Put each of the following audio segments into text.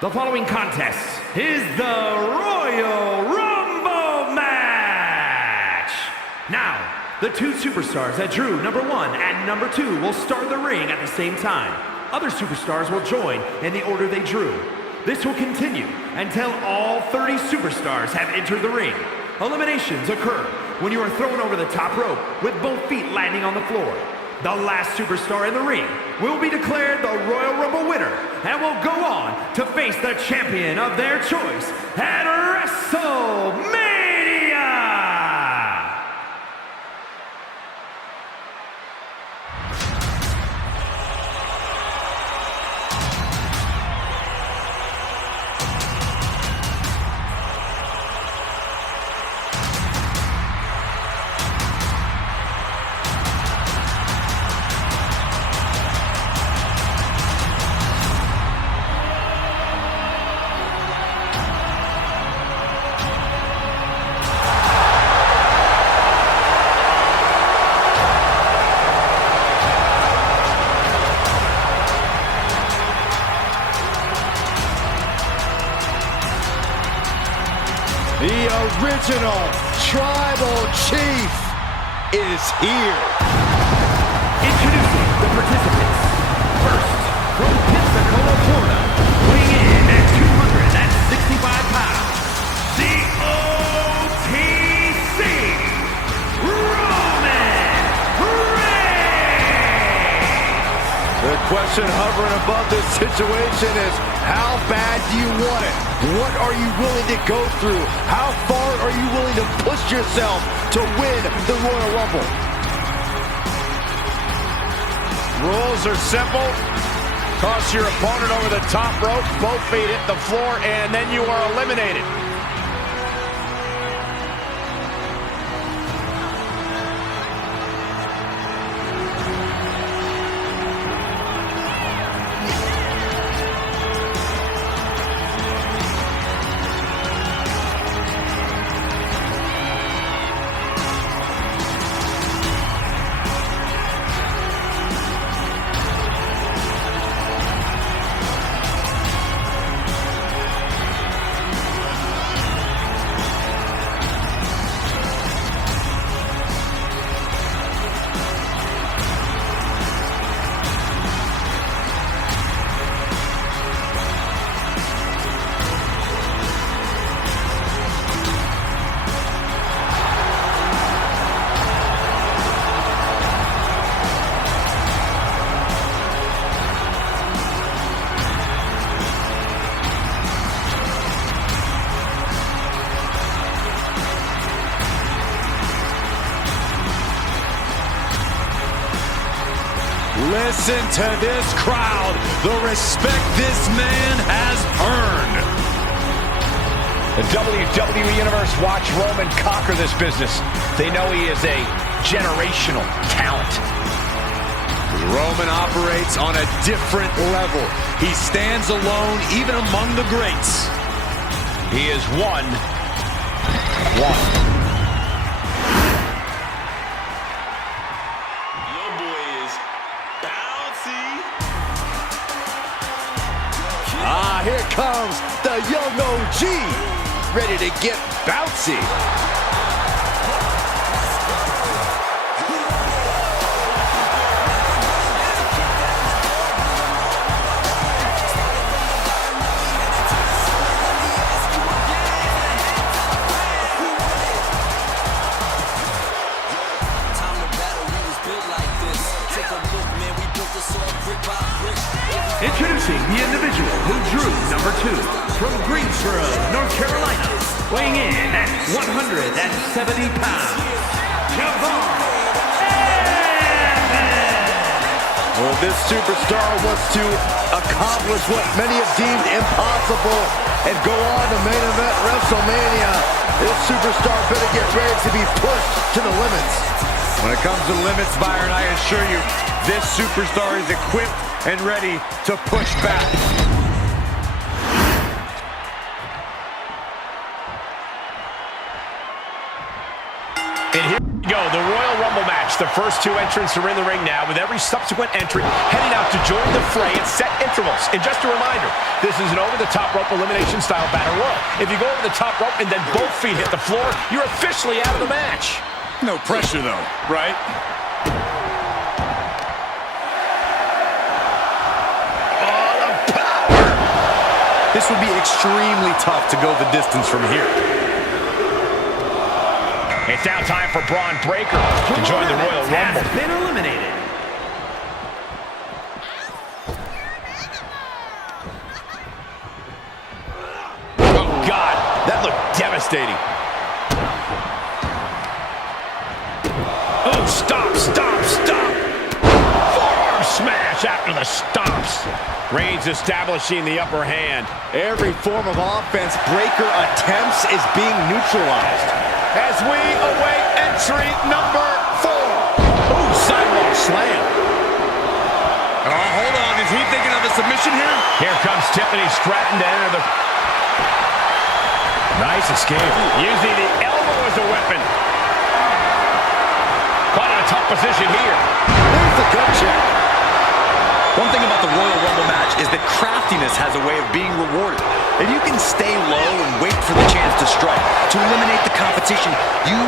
The following contest is the Royal Rumble match. Now, the two superstars that drew number 1 and number 2 will start the ring at the same time. Other superstars will join in the order they drew. This will continue until all 30 superstars have entered the ring. Eliminations occur when you are thrown over the top rope with both feet landing on the floor. The last superstar in the ring will be declared the Royal Rumble winner and will go on to face the champion of their choice at WrestleMania! The original Tribal Chief is here. Introducing the participants. First, from Pensacola, Florida, weighing in at 265 pounds, the OTC, Roman Reigns. The question hovering above this situation is, how bad do you want it? What are you willing to go through? How far are you willing to push yourself to win the Royal Rumble? Rules are simple. Toss your opponent over the top rope, both feet hit the floor, and then you are eliminated. Listen to this crowd, the respect this man has earned. The WWE Universe watch Roman conquer this business. They know he is a generational talent. Roman operates on a different level. He stands alone even among the greats. He is one. Here comes the young OG, ready to get bouncy. Introducing the individual who drew number 2 from Greensboro, North Carolina, weighing in at 170 pounds, Javon Evans. Well, this superstar wants to accomplish what many have deemed impossible and go on to main event WrestleMania. This superstar better get ready to be pushed to the limits. When it comes to limits, Byron, I assure you, this superstar is equipped and ready to push back. And here we go, the Royal Rumble match. The first two entrants are in the ring now, with every subsequent entry heading out to join the fray at set intervals. And just a reminder, this is an over-the-top rope elimination-style battle royal. If you go over the top rope and then both feet hit the floor, you're officially out of the match. No pressure, though, right? This would be extremely tough to go the distance from here. It's now time for Braun Breaker to join the Royal Rumble. Has been eliminated. Oh, God, that looked devastating. Oh, stop. Forearm smash after the stomps. Reigns establishing the upper hand. Every form of offense Breaker attempts is being neutralized. As we await entry number 4. Ooh, sidewalk slam. Oh, hold on. Is he thinking of a submission here? Here comes Tiffany Stratton to enter the... Nice escape. Using the elbow as a weapon. Caught in a tough position here. There's the gut check. One thing about the Royal Rumble match is that craftiness has a way of being rewarded. If you can stay low and wait for the chance to strike, to eliminate the competition, you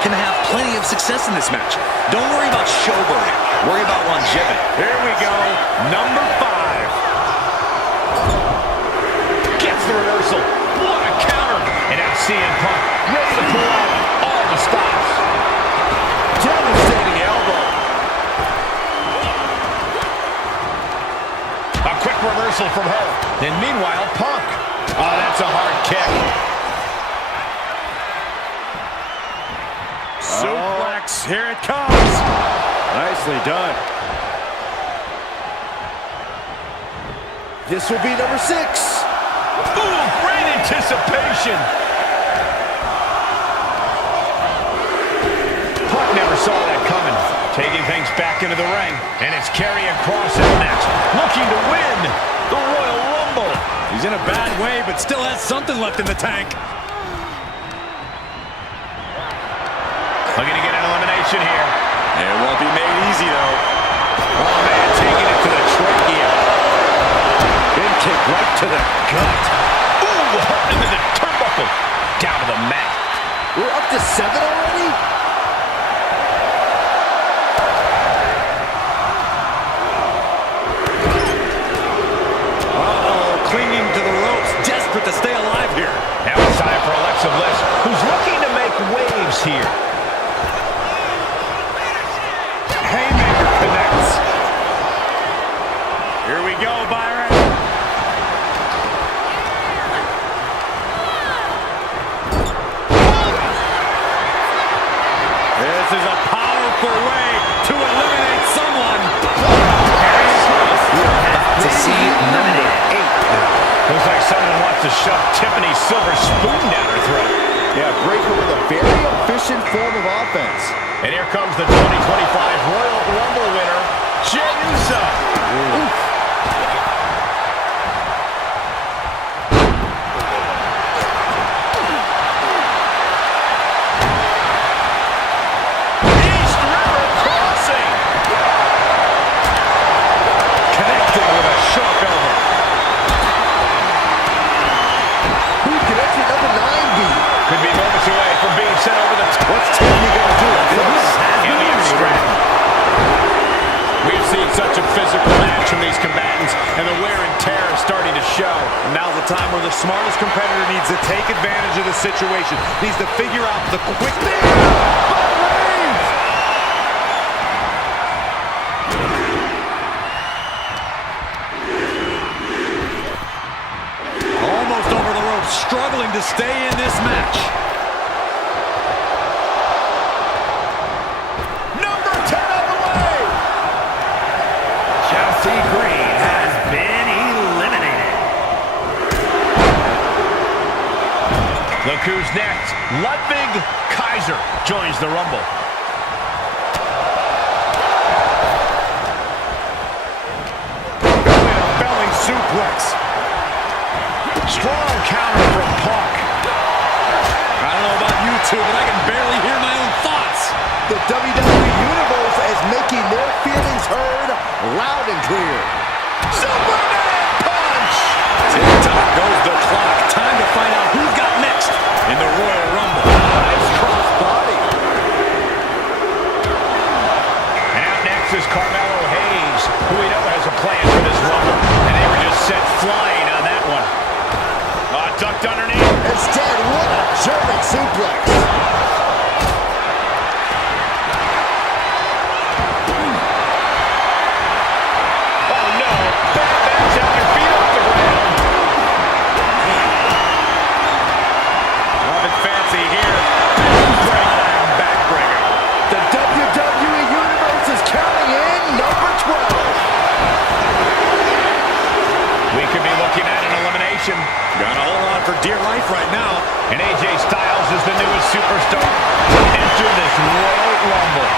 can have plenty of success in this match. Don't worry about showboating. Worry about longevity. Here we go, number 5. Gets the reversal. What a counter. And now CM Punk ready to pull out all the stops. Devastating elbow. A quick reversal from her. And meanwhile, Punk. Oh, that's a hard kick. Suplex, here it comes. Nicely done. This will be number 6. Ooh, great anticipation. Punk never saw that coming. Taking things back into the ring. And it's Karrion Kross in the match. Looking to win the Royal Rumble. He's in a bad way, but still has something left in the tank. Looking to get an elimination here. It won't be made easy, though. Oh, man, taking it to the trachea. Big kick right to the gut. Ooh, into the turnbuckle. Down to the mat. We're up to 7 already? Clinging to the ropes, desperate to stay alive here. Now it's time for Alexa Bliss, who's looking to make waves here. Haymaker connects. Here we go, Byron. This is a powerful way to eliminate someone. We're about to see eliminated. 8. Looks like someone wants to shove Tiffany's silver spoon down her throat. Yeah, Breaker with a very efficient form of offense. And here comes the 2025 Royal Rumble winner, Jey Uso. East River crossing. Connected with a sharp elbow. Who can exit number 9 be? Could be moments away from being sent over the top. What's Tiffany going to do? Elliott Stratton. We've seen such a physical match from these combatants, and the wear and tear is starting to show. And now's the time where the smartest competitor needs to take advantage of the situation. Needs to figure out the quick thing. Almost over the ropes, struggling to stay in this match. Number 10 on the way. Chelsea Green has been eliminated. Look who's next. Ludwig Kaiser joins the Rumble. Belly suplex. Strong counter from Punk. I don't know about you two, but I can barely hear my own thoughts. WWE Universe is making their feelings heard loud and clear. Superman punch! Tick-tock goes the clock. Time to find out who's got next in the Royal Rumble. Nice cross body. And out next is Carmelo Hayes, who we know has a plan for this Rumble. And they were just sent flying on that one. Ducked underneath. Instead, what a German suplex. Oh no, bad match out your feet off the ground. Nothing fancy here. Backbreaker. The WWE Universe is counting in number 12. We could be looking at an elimination. Gotta hold on for dear life right now. And AJ Styles is the newest superstar to enter this Royal Rumble.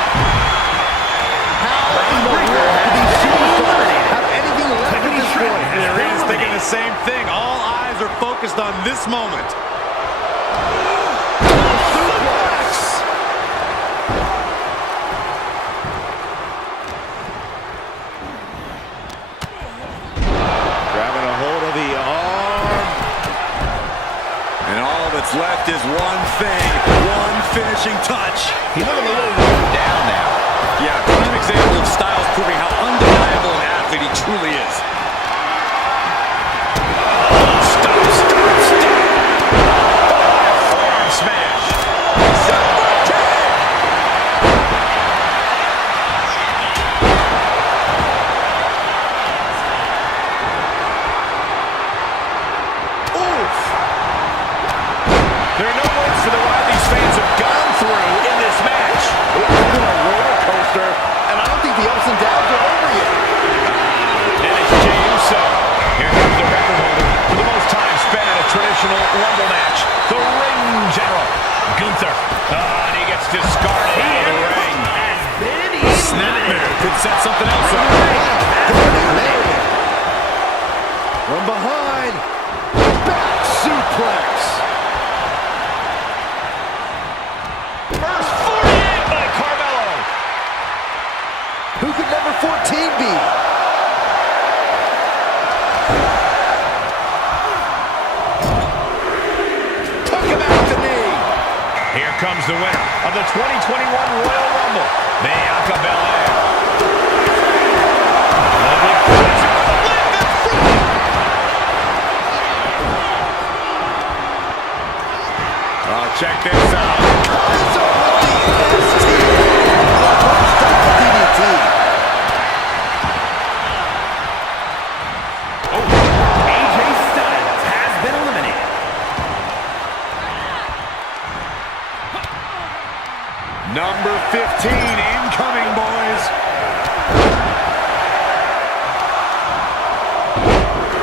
How in the world do these superstars have anything left at this point? There is thinking the same thing. All eyes are focused on this moment. Grabbing a hold of the arm. And all that's left is one thing, one finishing touch. He's looking a little worn down now. Yeah, prime example of Styles proving how undeniable an athlete he truly is. Stop. Forearm smash. Super kick! Oof. There are no words for the ride these fans have gone through in this match. It's been a roller coaster, and I don't think the ups and downs are over yet. And it's James. Here comes the record holder for the most time spent in a traditional Rumble match. The ring general, Gunther. And he gets discarded out of the ring. Snapmare could set something else up. From behind, back suplex. First 48 by Carmelo. Who could number 14 be? Took him out the knee. Here comes the winner of the 2021 Royal Rumble, Bianca Belair. Lovely cross. Oh, check this out. Comes over the ST. Stop DDT. AJ Styles has been eliminated. Number 15 incoming, boys.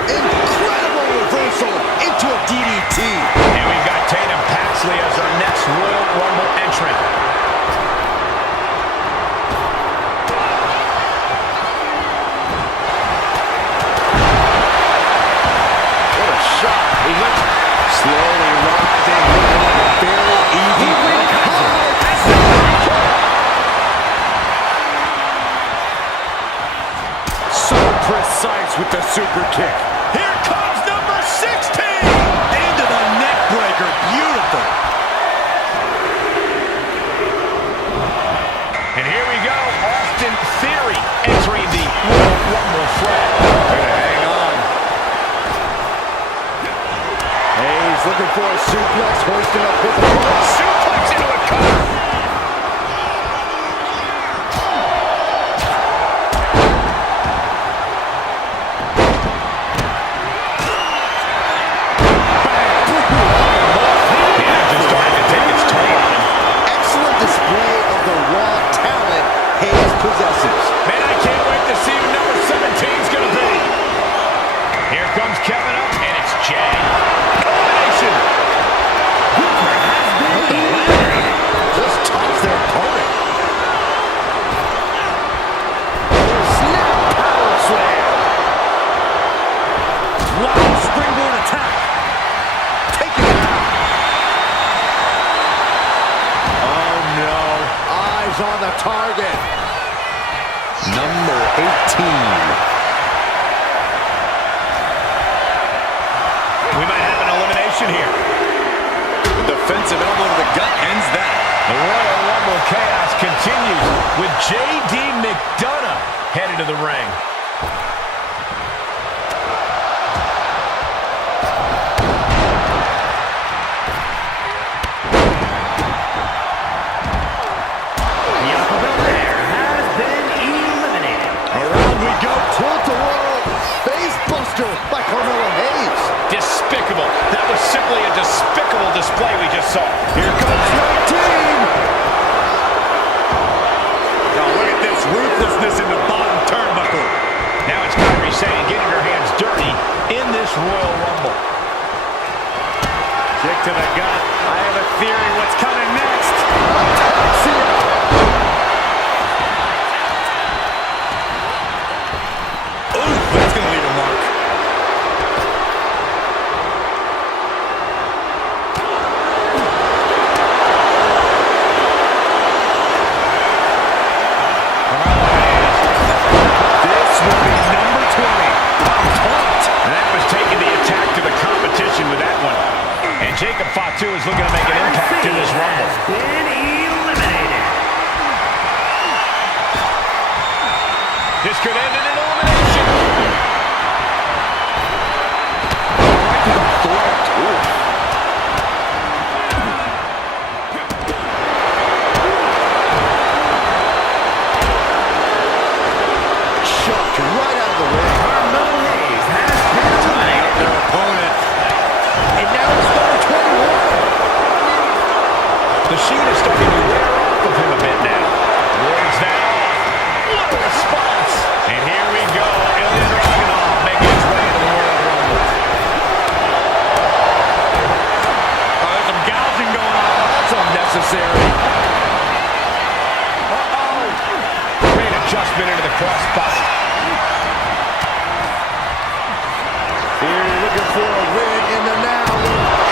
Incredible reversal into a DDT. And we've got Tatum Paxley as our next Royal Rumble entrant. What a shot. He went slowly rising, looking like a fairly easy win. So precise with the super kick. Here comes number 16. Into the neck breaker. Beautiful. And here we go, Austin Theory entering the Royal Rumble fray. Hang on. Hayes looking for a suplex, hoisting up his arm. Suplex into a cover. The action starting to take its toll on him. Excellent display of the raw talent Hayes possesses. Man, I can't wait to see who number 17 is going to be. Here comes Kevin up, and it's Jay. Combination. Gunther has been eliminated. Eyes on the target. Number 18. We might have an elimination here. The defensive elbow to the gut ends that. The Royal Rumble chaos continues with J.D. McDonough headed to the ring. The Alpha Belair has been eliminated. Around we go. Tilt-a-whirl. Face buster by Carmelo Hayes. Despicable. That was simply a despicable display we just saw. Here comes 19. Ruthlessness in the bottom turnbuckle. Now it's Kyrie Sane getting her hands dirty in this Royal Rumble. Kick to the gut. I have a theory what's coming next. Ooh, that's going to leave a mark. Jacob Fatu is looking to make an impact in this Rumble. Been eliminated. This could end in an elimination. Right to the throat. Chucked right out of the ring. Carmelo Hayes has been eliminated. Their opponent. And now it's number 21. The sheen is starting to wear off of him a bit now. Wards that off. What a response. And here we go. Ilya Dragunov making his way to the Royal Rumble. There's some gouging going on. That's unnecessary. Uh-oh. Great adjustment into the crossbody. Here looking for a win in the now.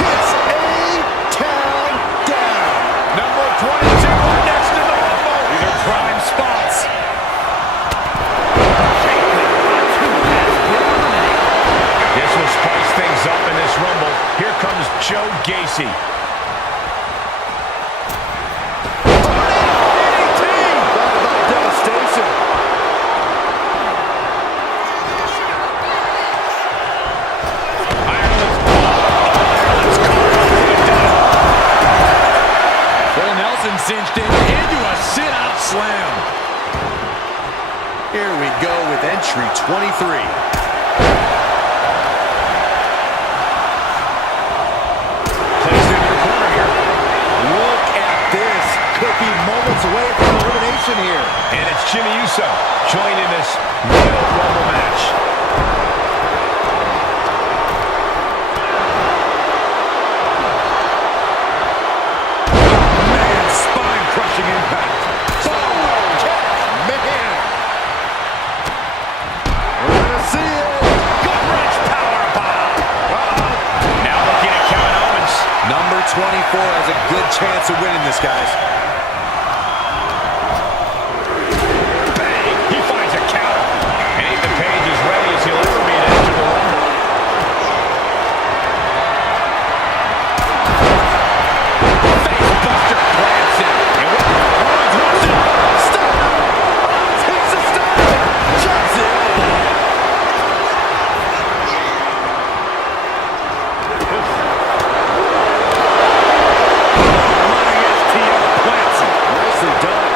Hits A-Town down. Number 22 next to the Rumble. These are prime spots. This will spice things up in this Rumble. Here comes Joe Gacy. Talk about devastation. Full Nelson cinched in into a sit-out slam. Here we go with entry 23. Placed into the corner here. Look at this. Could be moments away from elimination here. And it's Jimmy Uso joining this Royal Rumble match. Man, spine-crushing impact. Man. We're going to see it. Gut-wrench powerbomb. Now looking at Kevin Owens. Number 24 has a good chance of winning this, guys. Bang! He finds a counter. And Ethan Page is ready as he'll ever be to enter the Rumble. Face buster plants it. And what? Owens wants it. Stop. Owens hits the stop. Jumps it. Running STO plants it. Nicely done.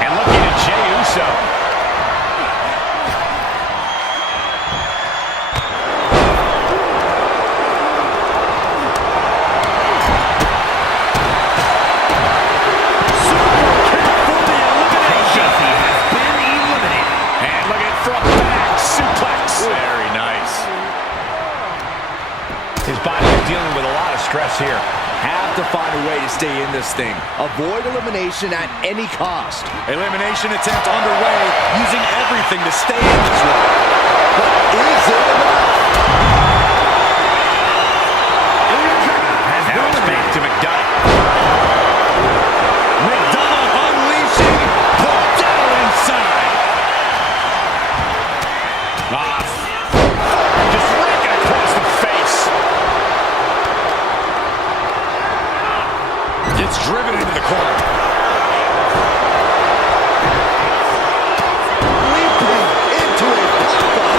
And looking at Jey Uso. Gacy has been eliminated. And look at front back suplex. Very nice. His body is dealing with a lot of stress here. Have to find a way to stay in this thing. Avoid elimination at any cost. Elimination attempt underway, using everything to stay in this one. But is it enough? Ilya Dragunov has Now been it's back eliminated. to McDonough. gets driven into the corner. Leaping into a pop-up.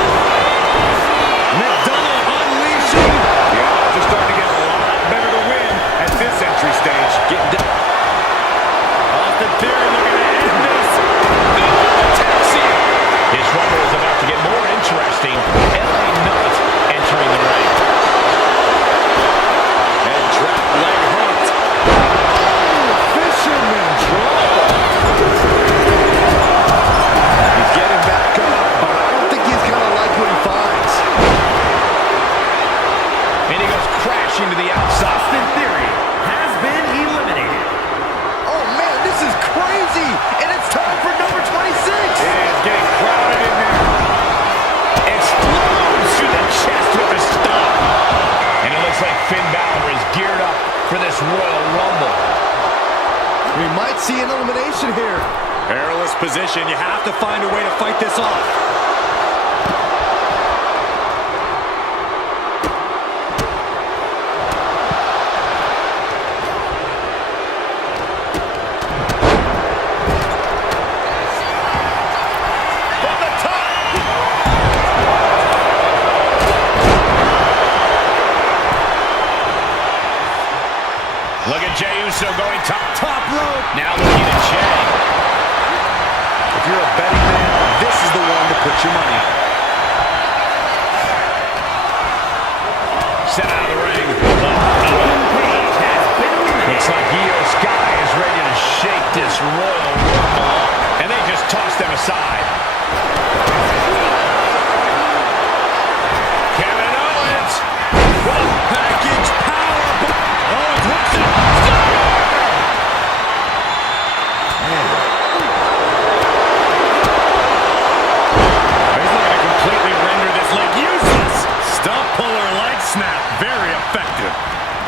McDonough unleashing. The odds are starting to get a lot better to win at this entry stage. Getting down. Austin Theory looking to end this. Taxi. His rumble is about to get more interesting. LA Knight entering the ring. And drop leg hooked. Fisherman drop. He's getting back up, but I don't think he's going to like what he finds. And he goes crashing to the outside. Austin Theory has been eliminated. Oh, man, this is crazy. And it's time for number 26. It's getting crowded in there. Explodes through the chest with the stomp. And it looks like Finn Balor is geared up for this Royal Rumble. We might see an elimination here. Perilous position. You have to find a way to fight this off. From the top. Look at Jey Uso going top rope. Now looking at Jey. If you're a betting man, this is the one to put your money on. Set out of the ring. Looks like Io Sky is ready to shake this Royal Rumble. And they just toss them aside. Kevin Owens. Package power. Owens hooks it. He's looking to completely render this leg useless. Stump puller leg snap. Very effective.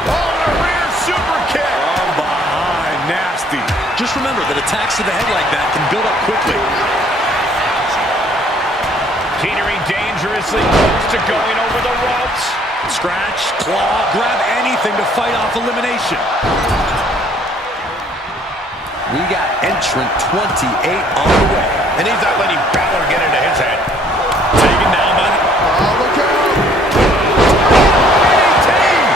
Oh, a rear super kick. From behind. Nasty. Just remember that attacks to the head like that can build up quickly. Teetering dangerously close to going over the ropes. Scratch, claw, grab anything to fight off elimination. We got entrant 28 on the way. And he's not letting Balor get into his head. Taken down by the... Oh, look out.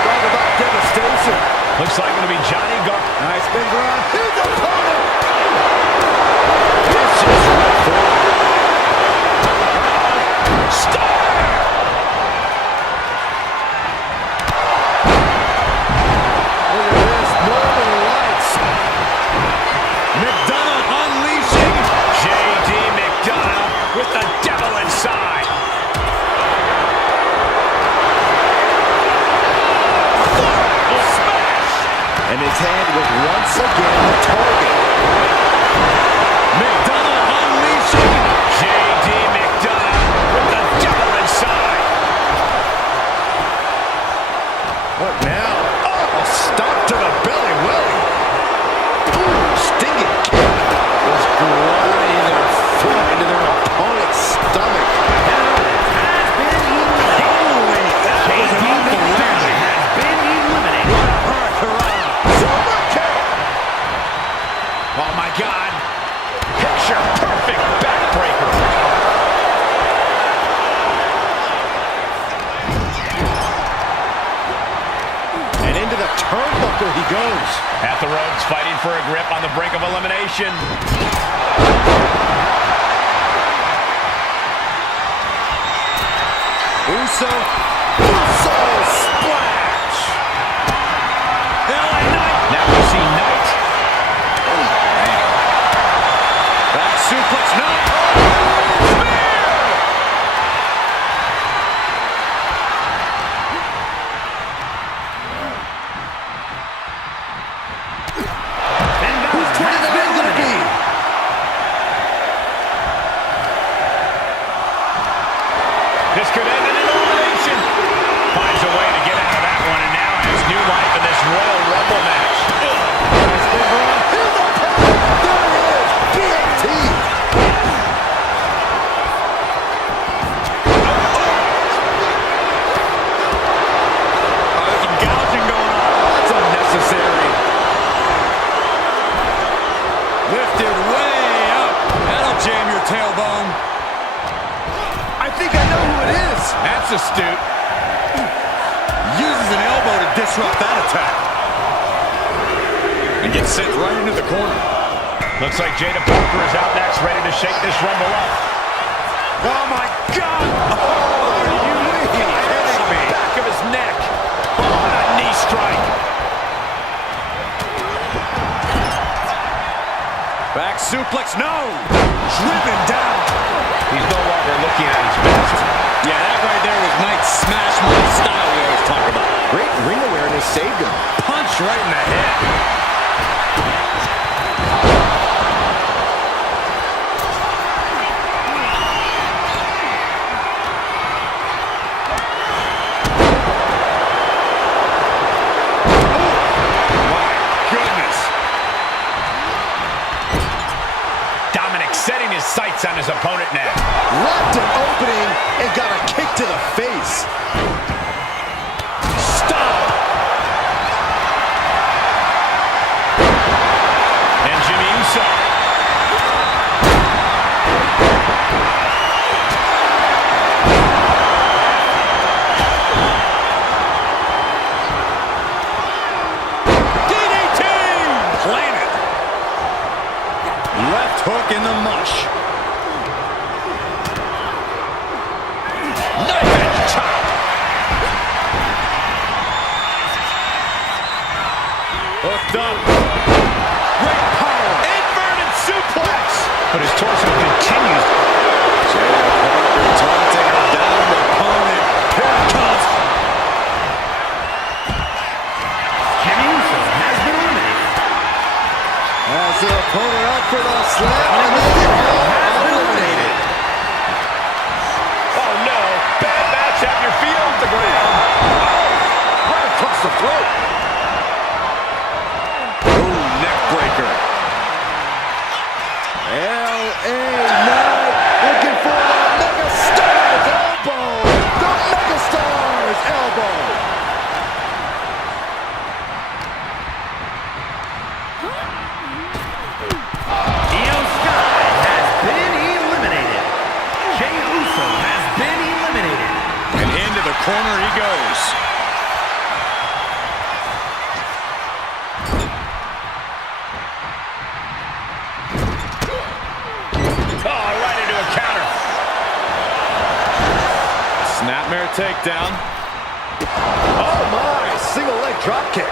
Talk about devastation. Looks like it'll be Johnny Gar. Nice big run. His opponent. Vicious right forward. Look at this. Northern Lights. McDonough unleashing. J.D. McDonough with the devil inside. Horrible smash. And his hand was once again the target. McDonough unleashing. J.D. McDonough with the devil inside. What now? Oh, stop to the belly, Willie. Ooh, stinging kick. Was grinding their foot into their opponent's stomach. Holy, that was an awful landing. Has been eliminated. Super kick. Oh, my God. Picture perfect backbreaker. And into the turnbuckle he goes. At the ropes, fighting for a grip on the brink of elimination. Uso splash. LA Knight. Now we see Knight. Back suplex. No. Who's 29 going to be? This could end in elimination. Finds a way to get out of that. That's astute. Uses an elbow to disrupt that attack. And gets sent right into the corner. Looks like Jada Parker is out next, ready to shake this Rumble up. Oh my God! Oh, Are you kidding me? Back of his neck. Oh, and a knee strike. Back suplex, no! Driven down. He's no longer looking at his best. Yeah, that right there was Knight's smash mouth style we always talk about. Great ring awareness saved him. Punch right in the head. Setting his sights on his opponent now. Left an opening and got a kick to the face. Stop! And Jimmy Uso. DDT! Planted. Left hook in the mush. Knife edge chop. Hooked up. Great power. Inverted suplex. But his torso continues. Jada Parker taunting her down the opponent. Here it comes. Jimmy Uso has been eliminated. Has the opponent up for the slam, and then eliminated. Oh no. Bad match at your feet off the ground. Right across the throat. Ooh, neck breaker. L.A. Knight looking for the Megastar's elbow. The Megastar's elbow. Io Sky has been eliminated. Jey Uso has been eliminated. And into the corner he goes. Oh, right into a counter. Snapmare takedown. Oh my, single leg drop kick.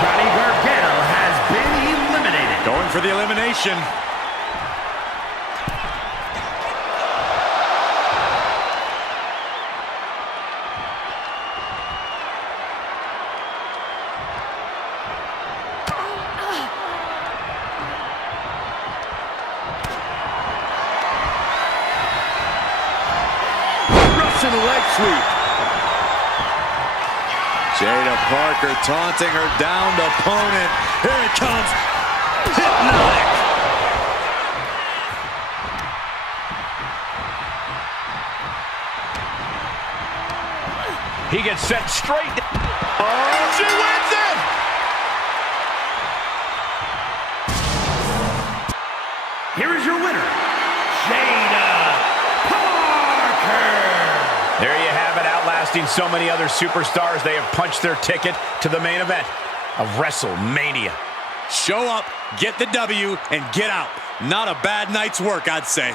Johnny Gargano has been eliminated. Going for the elimination. Russian leg sweep. Jada Parker taunting her downed opponent. Here it comes. Hypnotic. He gets sent straight. Oh, she wins it! Here is your winner, Jada Parker. There you have it, outlasting so many other superstars. They have punched their ticket to the main event of WrestleMania. Show up, get the W, and get out. Not a bad night's work, I'd say.